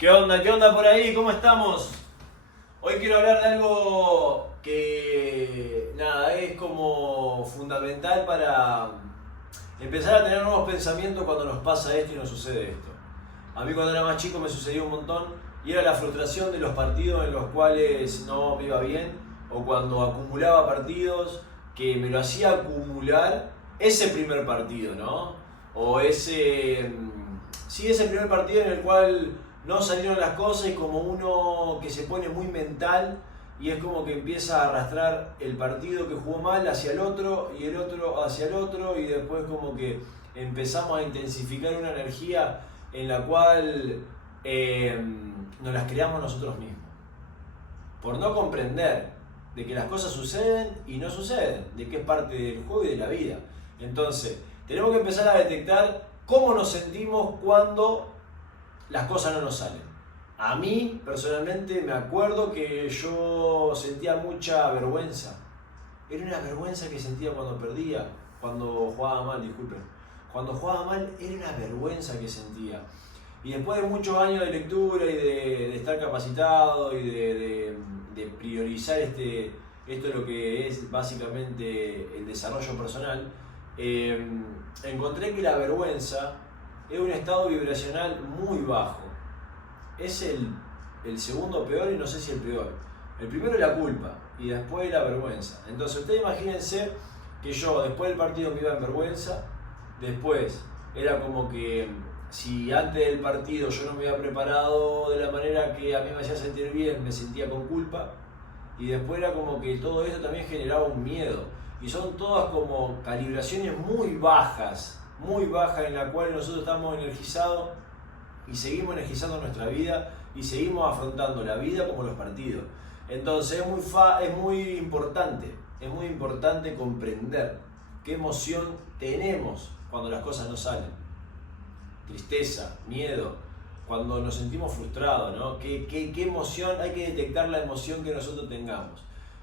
¿Qué onda? ¿Qué onda por ahí? ¿Cómo estamos? Hoy quiero hablar de algo que, nada, es como fundamental para empezar a tener nuevos pensamientos cuando nos pasa esto y nos sucede esto. A mí cuando era más chico me sucedió un montón y era la frustración de los partidos en los cuales no me iba bien o cuando acumulaba partidos que me lo hacía acumular ese primer partido, ¿no? O ese primer partido en el cual no salieron las cosas y como uno que se pone muy mental y es como que empieza a arrastrar el partido que jugó mal hacia el otro y el otro hacia el otro y después como que empezamos a intensificar una energía en la cual nos las creamos nosotros mismos. Por no comprender de que las cosas suceden y no suceden, de que es parte del juego y de la vida. Entonces, tenemos que empezar a detectar cómo nos sentimos cuando las cosas no nos salen. A mí, personalmente, me acuerdo que yo sentía mucha vergüenza. Era una vergüenza que sentía cuando perdía, cuando jugaba mal, disculpen. Cuando jugaba mal era una vergüenza que sentía. Y después de muchos años de lectura y de estar capacitado y de priorizar esto es lo que es básicamente el desarrollo personal, encontré que la vergüenza es un estado vibracional muy bajo. Es el segundo peor y no sé si el peor. El primero es la culpa y después la vergüenza. Entonces ustedes imagínense que yo después del partido me iba en vergüenza, después era como que si antes del partido yo no me había preparado de la manera que a mí me hacía sentir bien, me sentía con culpa y después era como que todo esto también generaba un miedo. Y son todas como calibraciones muy bajas en la cual nosotros estamos energizados y seguimos energizando nuestra vida y seguimos afrontando la vida como los partidos. Entonces es muy importante comprender qué emoción tenemos cuando las cosas no salen. Tristeza, miedo, cuando nos sentimos frustrados, ¿no? ¿Qué emoción? Hay que detectar la emoción que nosotros tengamos.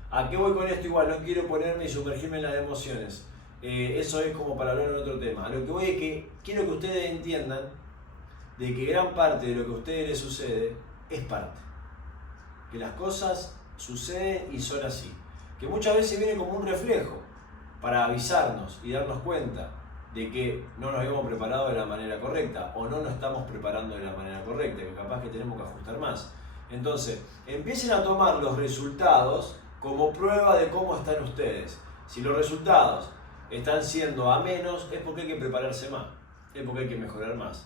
¿A qué voy con esto? Igual, no quiero ponerme y sumergirme en las emociones. Eso es como para hablar de otro tema. A lo que voy es que quiero que ustedes entiendan de que gran parte de lo que a ustedes les sucede es parte. Que las cosas suceden y son así. Que muchas veces viene como un reflejo para avisarnos y darnos cuenta de que no nos hemos preparado de la manera correcta o no nos estamos preparando de la manera correcta, que capaz que tenemos que ajustar más. Entonces, empiecen a tomar los resultados como prueba de cómo están ustedes. Si los resultados están siendo a menos, es porque hay que prepararse más, es porque hay que mejorar más.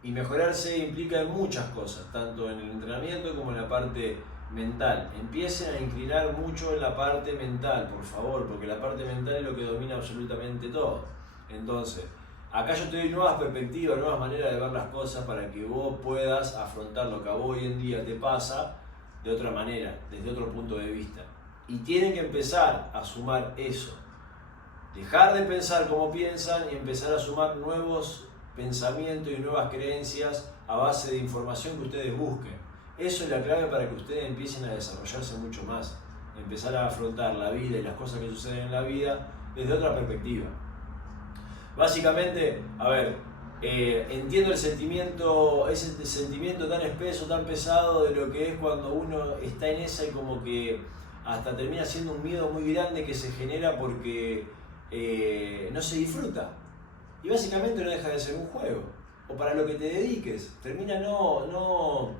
Y mejorarse implica en muchas cosas, tanto en el entrenamiento como en la parte mental. Empiecen a inclinar mucho en la parte mental, por favor, porque la parte mental es lo que domina absolutamente todo. Entonces, acá yo te doy nuevas perspectivas, nuevas maneras de ver las cosas para que vos puedas afrontar lo que a vos hoy en día te pasa de otra manera, desde otro punto de vista. Y tienen que empezar a sumar eso. Dejar de pensar como piensan y empezar a sumar nuevos pensamientos y nuevas creencias a base de información que ustedes busquen. Eso es la clave para que ustedes empiecen a desarrollarse mucho más. Empezar a afrontar la vida y las cosas que suceden en la vida desde otra perspectiva. Básicamente, entiendo ese sentimiento tan espeso, tan pesado de lo que es cuando uno está en esa y como que hasta termina siendo un miedo muy grande que se genera porque no se disfruta. Y básicamente no deja de ser un juego. O para lo que te dediques, termina no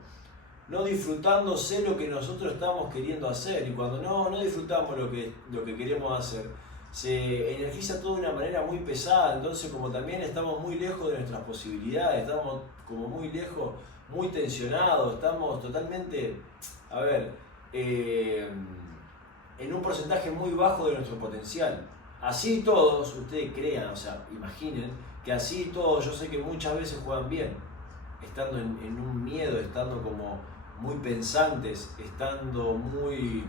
disfrutándose lo que nosotros estamos queriendo hacer. Y cuando no disfrutamos lo que queremos hacer, se energiza todo de una manera muy pesada. Entonces, como también estamos muy lejos de nuestras posibilidades, estamos como muy lejos, muy tensionados, estamos totalmente, en un porcentaje muy bajo de nuestro potencial. Así todos, ustedes crean, imaginen que así todos, yo sé que muchas veces juegan bien, estando en un miedo, estando como muy pensantes, estando muy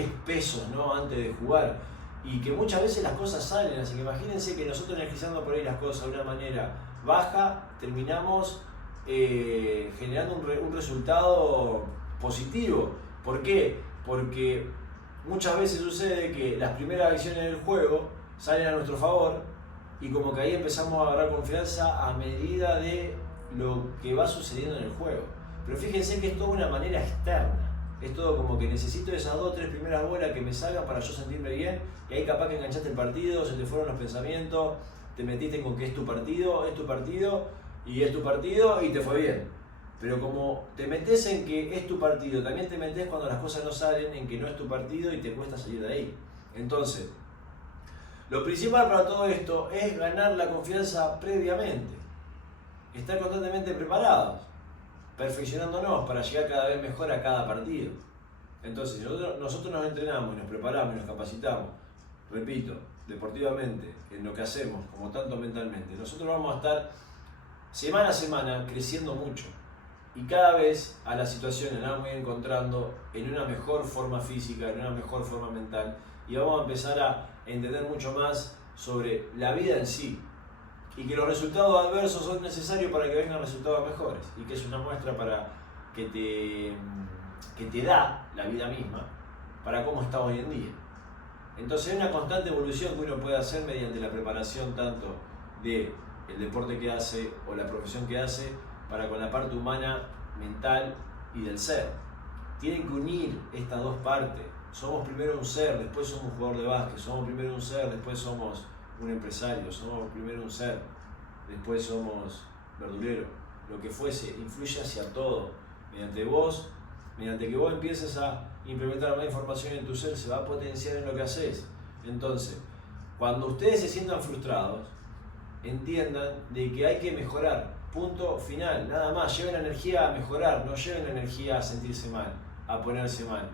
espesos, ¿no? Antes de jugar, y que muchas veces las cosas salen. Así que imagínense que nosotros energizando por ahí las cosas de una manera baja, terminamos generando un resultado positivo. ¿Por qué? Porque muchas veces sucede que las primeras acciones del juego salen a nuestro favor y como que ahí empezamos a agarrar confianza a medida de lo que va sucediendo en el juego. Pero fíjense que es toda una manera externa. Es todo como que necesito esas 2 o 3 primeras bolas que me salgan para yo sentirme bien, y ahí capaz que enganchaste el partido, se te fueron los pensamientos, te metiste con que es tu partido, y es tu partido y te fue bien. Pero como te metes en que es tu partido, también te metes cuando las cosas no salen en que no es tu partido y te cuesta salir de ahí. Entonces, lo principal para todo esto es ganar la confianza previamente. Estar constantemente preparados, perfeccionándonos para llegar cada vez mejor a cada partido. Entonces, nosotros nos entrenamos y nos preparamos y nos capacitamos, repito, deportivamente, en lo que hacemos, como tanto mentalmente. Nosotros vamos a estar semana a semana creciendo mucho. Y cada vez a las situaciones las vamos a ir encontrando en una mejor forma física, en una mejor forma mental. Y vamos a empezar a entender mucho más sobre la vida en sí. Y que los resultados adversos son necesarios para que vengan resultados mejores. Y que es una muestra para que te da la vida misma para cómo está hoy en día. Entonces hay una constante evolución que uno puede hacer mediante la preparación tanto del deporte que hace o la profesión que hace para con la parte humana, mental y del ser. Tienen que unir estas dos partes. Somos primero un ser, después somos un jugador de básquet. Somos primero un ser, después somos un empresario. Somos primero un ser, después somos verdulero. Lo que fuese, influye hacia todo. Mediante que vos empieces a implementar más información en tu ser, se va a potenciar en lo que haces. Entonces, cuando ustedes se sientan frustrados, entiendan de que hay que mejorar. Punto final, nada más. Lleven la energía a mejorar, no lleven la energía a sentirse mal, a ponerse mal.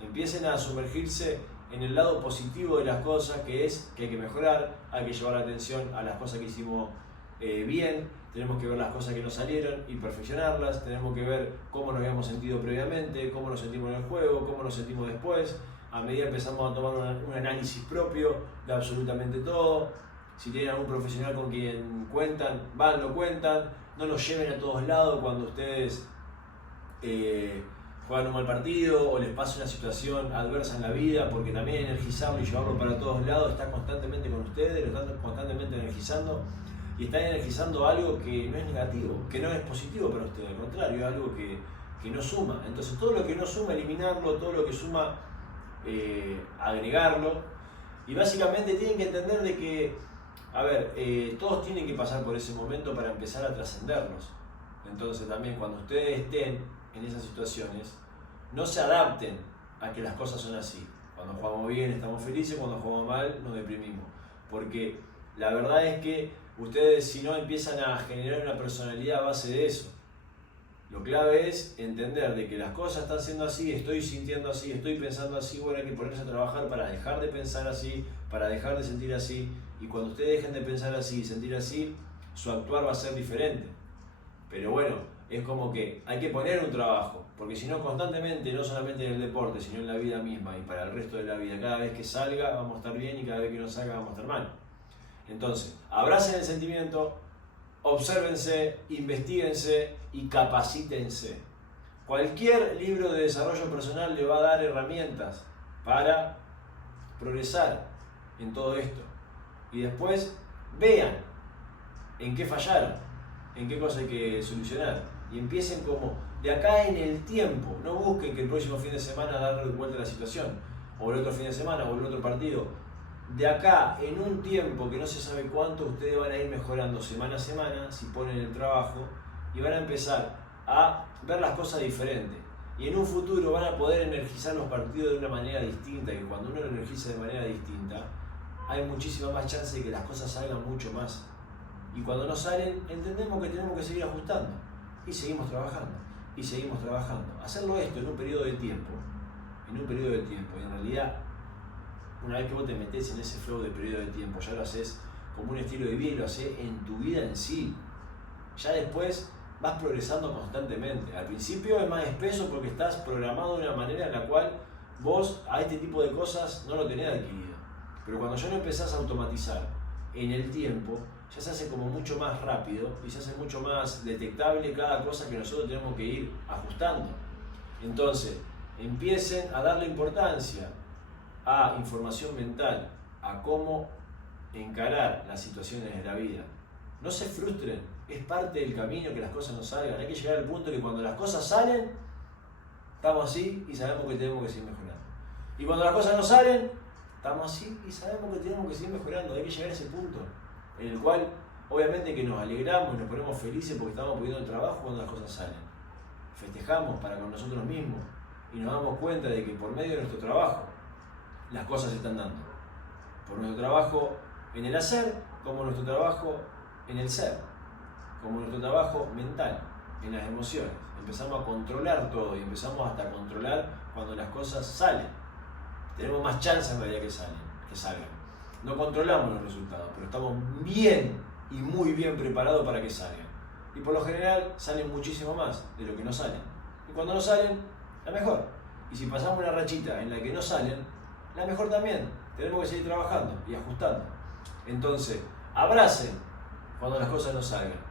Empiecen a sumergirse en el lado positivo de las cosas, que es que hay que mejorar, hay que llevar la atención a las cosas que hicimos bien, tenemos que ver las cosas que nos salieron y perfeccionarlas, tenemos que ver cómo nos habíamos sentido previamente, cómo nos sentimos en el juego, cómo nos sentimos después. A medida que empezamos a tomar un análisis propio de absolutamente todo. Si tienen algún profesional con quien cuentan, lo cuentan. No los lleven a todos lados cuando ustedes juegan un mal partido o les pasa una situación adversa en la vida, porque también energizarlo y llevarlo para todos lados está constantemente con ustedes, lo están constantemente energizando y están energizando algo que no es negativo, que no es positivo para ustedes, al contrario, es algo que no suma. Entonces todo lo que no suma, eliminarlo, todo lo que suma, agregarlo. Y básicamente tienen que entender de que todos tienen que pasar por ese momento para empezar a trascenderlos. Entonces también cuando ustedes estén en esas situaciones, no se adapten a que las cosas son así. Cuando jugamos bien estamos felices, cuando jugamos mal nos deprimimos. Porque la verdad es que ustedes, si no, empiezan a generar una personalidad a base de eso. Lo clave es entender de que las cosas están siendo así, estoy sintiendo así, estoy pensando así. Bueno, hay que ponerse a trabajar para dejar de pensar así, para dejar de sentir así. Y cuando ustedes dejen de pensar así y sentir así, su actuar va a ser diferente. Pero bueno, es como que hay que poner un trabajo, porque si no, constantemente, no solamente en el deporte, sino en la vida misma y para el resto de la vida, cada vez que salga vamos a estar bien y cada vez que no salga vamos a estar mal. Entonces, abracen el sentimiento, obsérvense, investíguense y capacítense. Cualquier libro de desarrollo personal le va a dar herramientas para progresar en todo esto. Y después vean en qué fallaron, en qué cosa hay que solucionar. Y empiecen como de acá en el tiempo. No busquen que el próximo fin de semana darle vuelta a la situación, o el otro fin de semana, o el otro partido. De acá en un tiempo que no se sabe cuánto, ustedes van a ir mejorando semana a semana si ponen el trabajo y van a empezar a ver las cosas diferentes. Y en un futuro van a poder energizar los partidos de una manera distinta, y cuando uno lo energiza de manera distinta, hay muchísima más chance de que las cosas salgan mucho más. Y cuando no salen, entendemos que tenemos que seguir ajustando. Y seguimos trabajando. Y seguimos trabajando. Hacerlo esto en un periodo de tiempo. Y en realidad, una vez que vos te metés en ese flow de periodo de tiempo, ya lo haces como un estilo de vida y lo haces en tu vida en sí. Ya después vas progresando constantemente. Al principio es más espeso porque estás programado de una manera en la cual vos a este tipo de cosas no lo tenés adquirido. Pero cuando ya lo empezás a automatizar en el tiempo, ya se hace como mucho más rápido y se hace mucho más detectable cada cosa que nosotros tenemos que ir ajustando. Entonces, empiecen a darle importancia a información mental, a cómo encarar las situaciones de la vida. No se frustren, es parte del camino que las cosas no salgan. Hay que llegar al punto que cuando las cosas salen, estamos así y sabemos que tenemos que seguir mejorando. Y cuando las cosas no salen, estamos así y sabemos que tenemos que seguir mejorando. Hay que llegar a ese punto en el cual obviamente que nos alegramos y nos ponemos felices porque estamos pudiendo el trabajo cuando las cosas salen. Festejamos para con nosotros mismos y nos damos cuenta de que por medio de nuestro trabajo las cosas se están dando. Por nuestro trabajo en el hacer, como nuestro trabajo en el ser, como nuestro trabajo mental, en las emociones. Empezamos a controlar todo y empezamos hasta a controlar cuando las cosas salen. Tenemos más chance en realidad que salgan. No controlamos los resultados, pero estamos bien y muy bien preparados para que salgan. Y por lo general salen muchísimo más de lo que no salen. Y cuando no salen, la mejor. Y si pasamos una rachita en la que no salen, la mejor también. Tenemos que seguir trabajando y ajustando. Entonces, abracen cuando las cosas no salgan.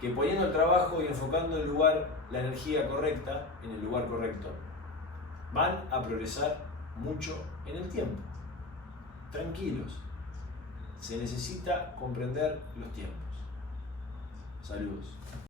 Que poniendo el trabajo y enfocando el lugar, la energía correcta, en el lugar correcto, van a progresar mucho en el tiempo. Tranquilos. Se necesita comprender los tiempos. Saludos.